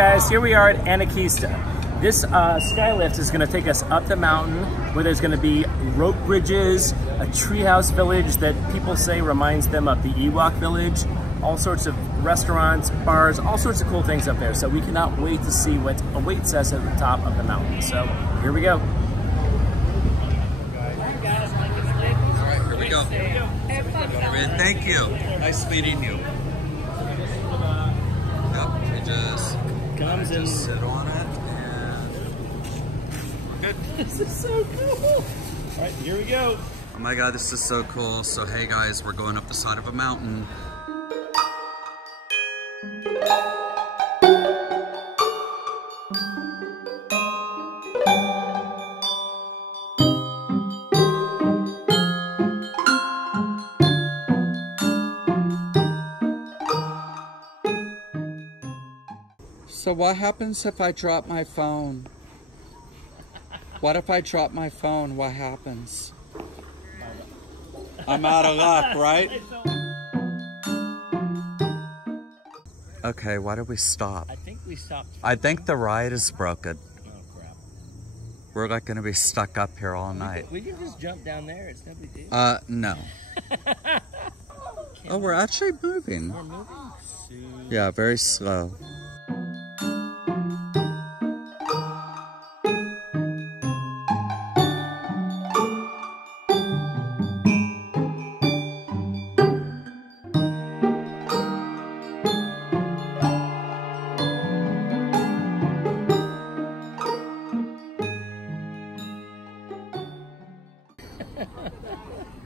guys, here we are at Anakeesta. This Skylift is going to take us up the mountain where there's going to be rope bridges, a treehouse village that people say reminds them of the Ewok village, all sorts of restaurants, bars, all sorts of cool things up there. So we cannot wait to see what awaits us at the top of the mountain. So here we go. All right, here we go. Thank you. Nice meeting you. Yep, we just sit on it and we're good. This is so cool. All right, here we go. Oh my God, this is so cool. So hey guys, we're going up the side of a mountain. So what happens if I drop my phone? What if I drop my phone? What happens? I'm out of luck, right? Okay, why did we stop? I think we stopped. I think the ride is broken. Oh crap. We're like gonna be stuck up here all night. We can just jump down there, it's no big deal. No. Oh, we're actually moving. We're moving? Yeah, very slow.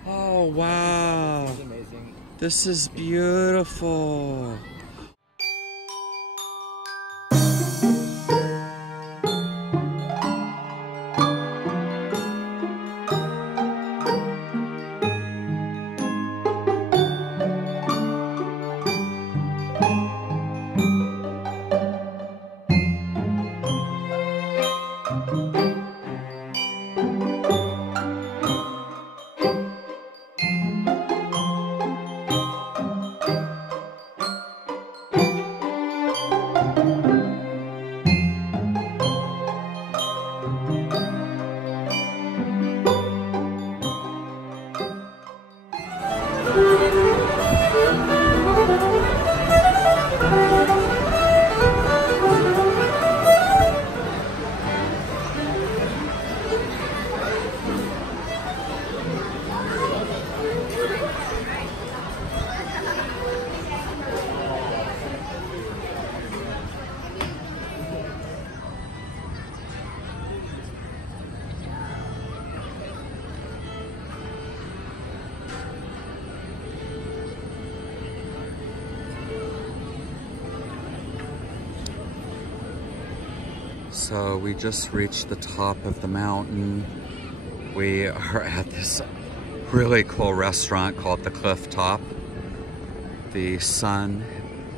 Oh, wow. This is amazing. This is beautiful. So we just reached the top of the mountain. We are at this really cool restaurant called the Cliff Top. The sun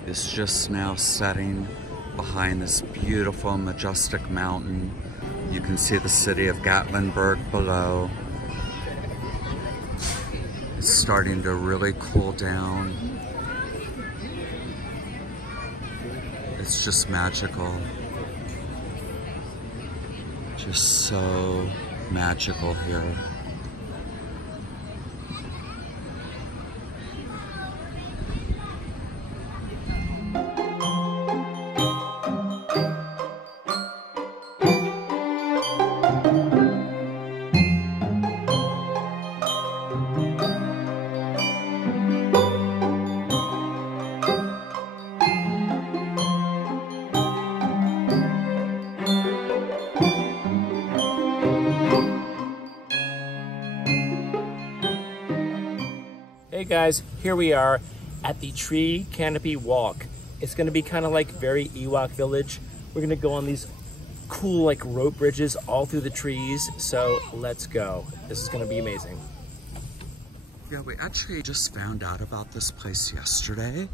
is just now setting behind this beautiful, majestic mountain. You can see the city of Gatlinburg below. It's starting to really cool down. It's just magical. Just so magical here. Hey guys, here we are at the tree canopy walk. It's gonna be kind of like very Ewok village. We're gonna go on these cool like rope bridges all through the trees. So let's go. This is gonna be amazing. Yeah, we actually just found out about this place yesterday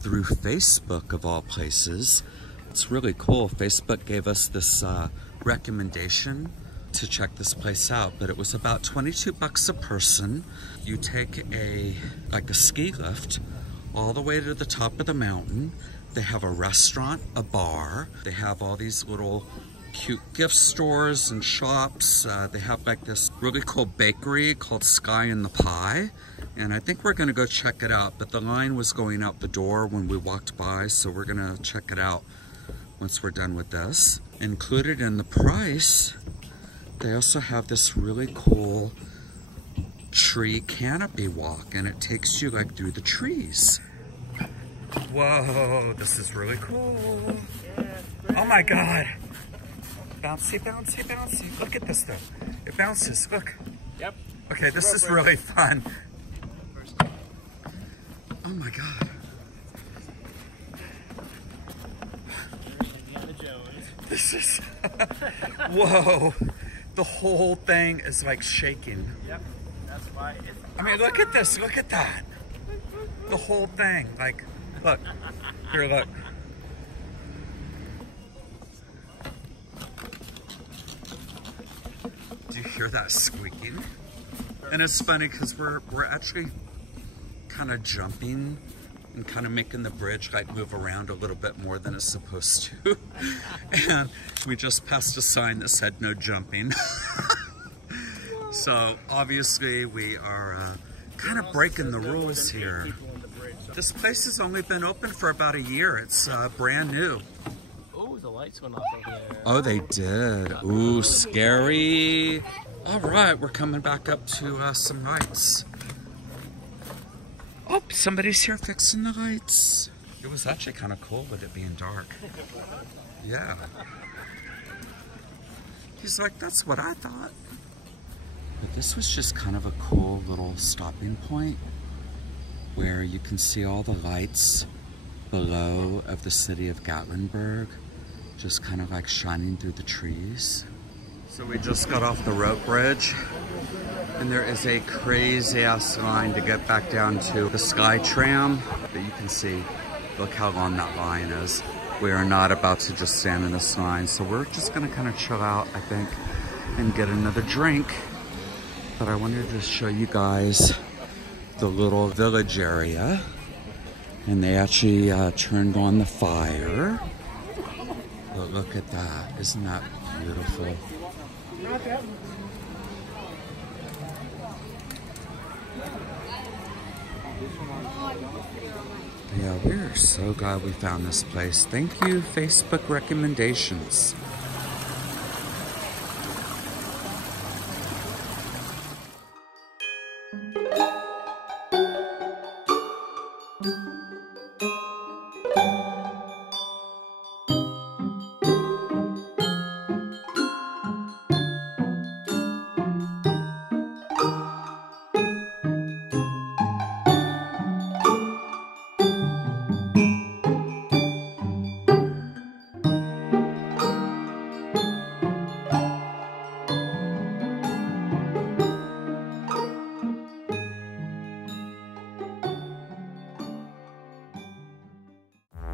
through Facebook of all places. It's really cool. Facebook gave us this recommendation to check this place out, but it was about 22 bucks a person. You take a ski lift all the way to the top of the mountain. They have a restaurant, a bar. They have all these little cute gift stores and shops. They have like this really cool bakery called Sky in the Pie. And I think we're gonna go check it out, but the line was going out the door when we walked by, so we're gonna check it out once we're done with this. Included in the price, they also have this really cool tree canopy walk, and it takes you like through the trees. Whoa, this is really cool. Oh my God. Bouncy, bouncy, bouncy. Look at this though. It bounces, look. Yep. Okay, this is really fun. Oh my God. This is, whoa. The whole thing is like shaking. Yep, that's why it's I mean, look at this, look at that. The whole thing, like, look, here, look. Do you hear that squeaking? And it's funny because we're actually kind of jumping and kind of making the bridge like move around a little bit more than it's supposed to. And we just passed a sign that said no jumping. So obviously we are kind of breaking the rules here. This place has only been open for about a year. It's brand new. Oh, the lights went off over there. Oh, they did. Ooh, scary. All right, we're coming back up to some lights. Oh, somebody's here fixing the lights. It was actually kind of cool with it being dark. Yeah. He's like, that's what I thought. But this was just kind of a cool little stopping point where you can see all the lights below of the city of Gatlinburg, just kind of like shining through the trees. So we just got off the rope bridge, and there is a crazy ass line to get back down to the Sky Tram. But you can see, look how long that line is. We are not about to just stand in this line, so we're just gonna kind of chill out, I think, and get another drink. But I wanted to show you guys the little village area, and they actually turned on the fire. But look at that, isn't that beautiful? Yeah, we're so glad we found this place. Thank you, Facebook recommendations.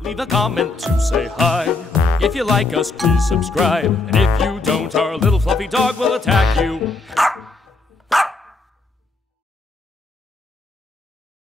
Leave a comment to say hi. If you like us, please subscribe. And if you don't, our little fluffy dog will attack you.